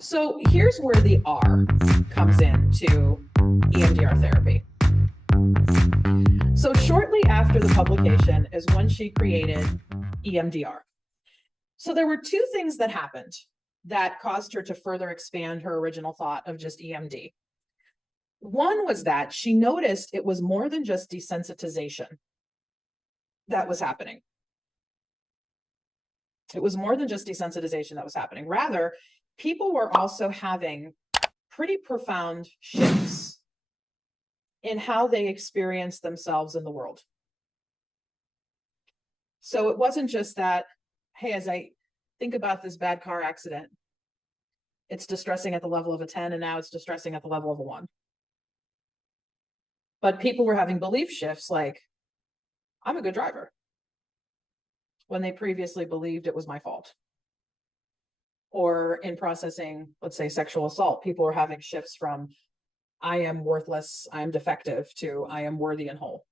So here's where the R comes into EMDR therapy. So shortly after the publication is when she created EMDR. So there were two things that happened that caused her to further expand her original thought of just EMD. One was that she noticed it was more than just desensitization that was happening. It was more than just desensitization that was happening. Rather, people were also having pretty profound shifts in how they experience themselves in the world. So it wasn't just that, hey, as I think about this bad car accident, it's distressing at the level of a 10, and now it's distressing at the level of a 1. But people were having belief shifts like, I'm a good driver, when they previously believed it was my fault. Or in processing, let's say, sexual assault, people were having shifts from, I am worthless, I am defective, to I am worthy and whole.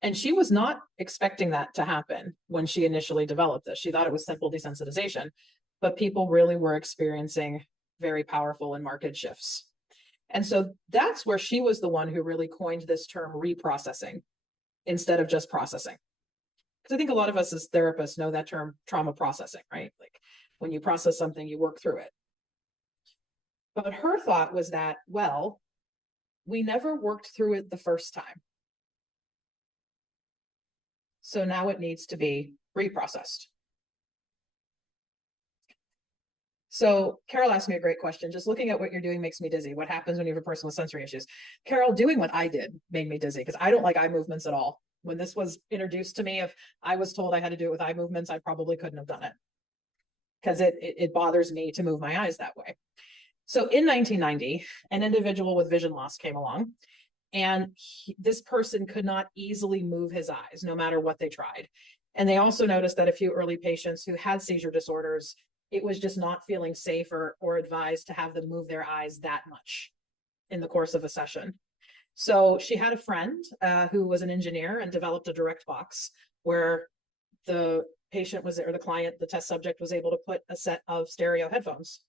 And she was not expecting that to happen when she initially developed this. She thought it was simple desensitization, but people really were experiencing very powerful and marked shifts. And so that's where she was the one who really coined this term reprocessing instead of just processing. Because I think a lot of us as therapists know that term trauma processing, right? Like when you process something, you work through it. But her thought was that, well, we never worked through it the first time. So now it needs to be reprocessed. So Carol asked me a great question. Just looking at what you're doing makes me dizzy. What happens when you have a person with sensory issues? Carol, doing what I did made me dizzy because I don't like eye movements at all. When this was introduced to me, if I was told I had to do it with eye movements, I probably couldn't have done it because it bothers me to move my eyes that way. So in 1990, an individual with vision loss came along, and this person could not easily move his eyes no matter what they tried. And they also noticed that a few early patients who had seizure disorders, it was just not feeling safe or advised to have them move their eyes that much in the course of a session. So she had a friend who was an engineer and developed a direct box where the patient was, or the client, the test subject was able to put a set of stereo headphones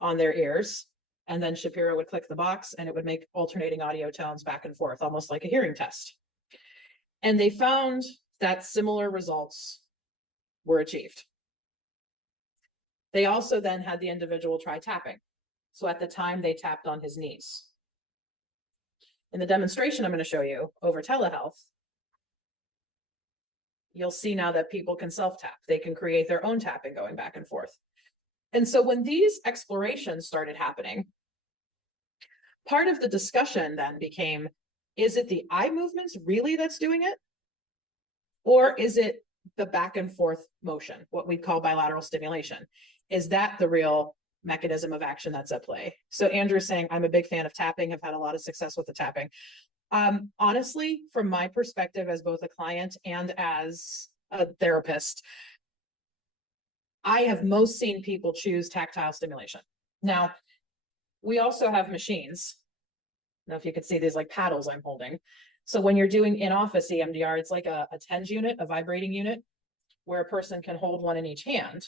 on their ears. And then Shapiro would click the box and it would make alternating audio tones back and forth, almost like a hearing test. And they found that similar results were achieved. They also then had the individual try tapping. So at the time, they tapped on his knees. In the demonstration I'm going to show you over telehealth, you'll see now that people can self-tap. They can create their own tapping going back and forth. And so when these explorations started happening, part of the discussion then became, is it the eye movements really that's doing it? Or is it the back and forth motion, what we call bilateral stimulation? Is that the real mechanism of action that's at play? So Andrew's saying, I'm a big fan of tapping. I've had a lot of success with the tapping. Honestly, from my perspective as both a client and as a therapist, I have most seen people choose tactile stimulation. Now, we also have machines. I don't know if you could see these like paddles I'm holding. So when you're doing in-office EMDR, it's like a TENS unit, a vibrating unit, where a person can hold one in each hand.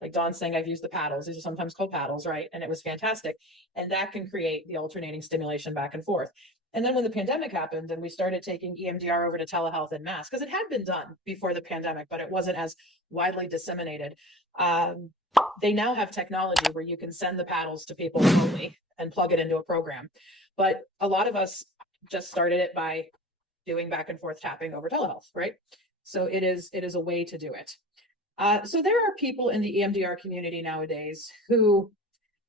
Like Dawn's saying, I've used the paddles. These are sometimes called paddles, right? And it was fantastic. And that can create the alternating stimulation back and forth. And then when the pandemic happened and we started taking EMDR over to telehealth en masse, because it had been done before the pandemic, but it wasn't as widely disseminated. They now have technology where you can send the paddles to people remotely and plug it into a program. But a lot of us just started it by doing back and forth tapping over telehealth, right? So it is a way to do it. So there are people in the EMDR community nowadays who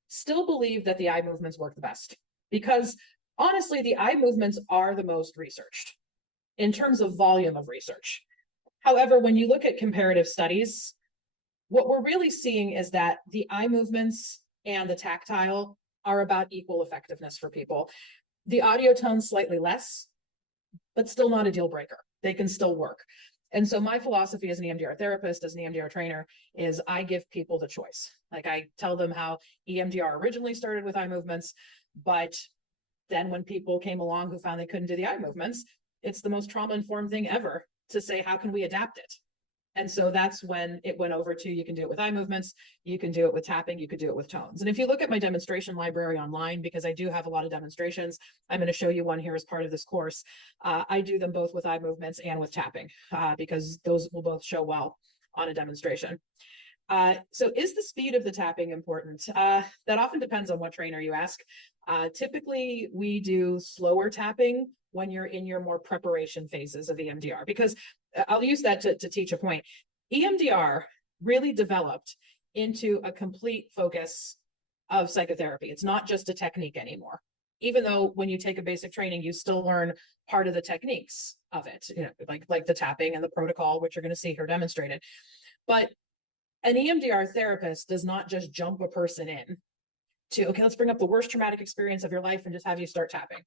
still believe that the eye movements work the best because honestly, the eye movements are the most researched in terms of volume of research. However, when you look at comparative studies, what we're really seeing is that the eye movements and the tactile are about equal effectiveness for people. The audio tones slightly less, but still not a deal breaker. They can still work. And so my philosophy as an EMDR therapist, as an EMDR trainer, is I give people the choice. Like I tell them how EMDR originally started with eye movements, but then when people came along who found they couldn't do the eye movements, it's the most trauma-informed thing ever to say, how can we adapt it? And so that's when it went over to, you can do it with eye movements, you can do it with tapping, you could do it with tones. And if you look at my demonstration library online, because I do have a lot of demonstrations, I'm going to show you one here as part of this course. I do them both with eye movements and with tapping, because those will both show well on a demonstration. So is the speed of the tapping important? That often depends on what trainer you ask. Typically, we do slower tapping when you're in your more preparation phases of EMDR, because I'll use that to teach a point. EMDR really developed into a complete focus of psychotherapy. It's not just a technique anymore. Even though when you take a basic training, you still learn part of the techniques of it, like the tapping and the protocol, which you're going to see here demonstrated. But an EMDR therapist does not just jump a person in to, okay, let's bring up the worst traumatic experience of your life and just have you start tapping,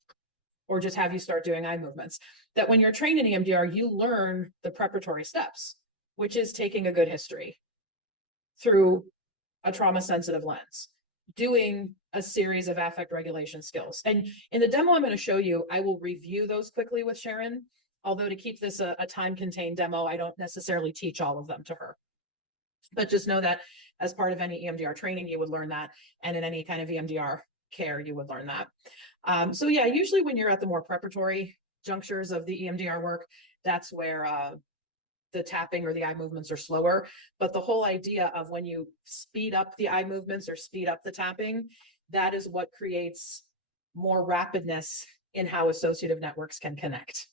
or just have you start doing eye movements. That when you're trained in EMDR, you learn the preparatory steps, which is taking a good history through a trauma-sensitive lens, doing a series of affect regulation skills. And in the demo I'm going to show you, I will review those quickly with Sharon, although to keep this a time-contained demo, I don't necessarily teach all of them to her. But just know that as part of any EMDR training, you would learn that, and in any kind of EMDR care, you would learn that. So yeah, usually when you're at the more preparatory junctures of the EMDR work, that's where the tapping or the eye movements are slower. But the whole idea of when you speed up the eye movements or speed up the tapping, that is what creates more rapidness in how associative networks can connect.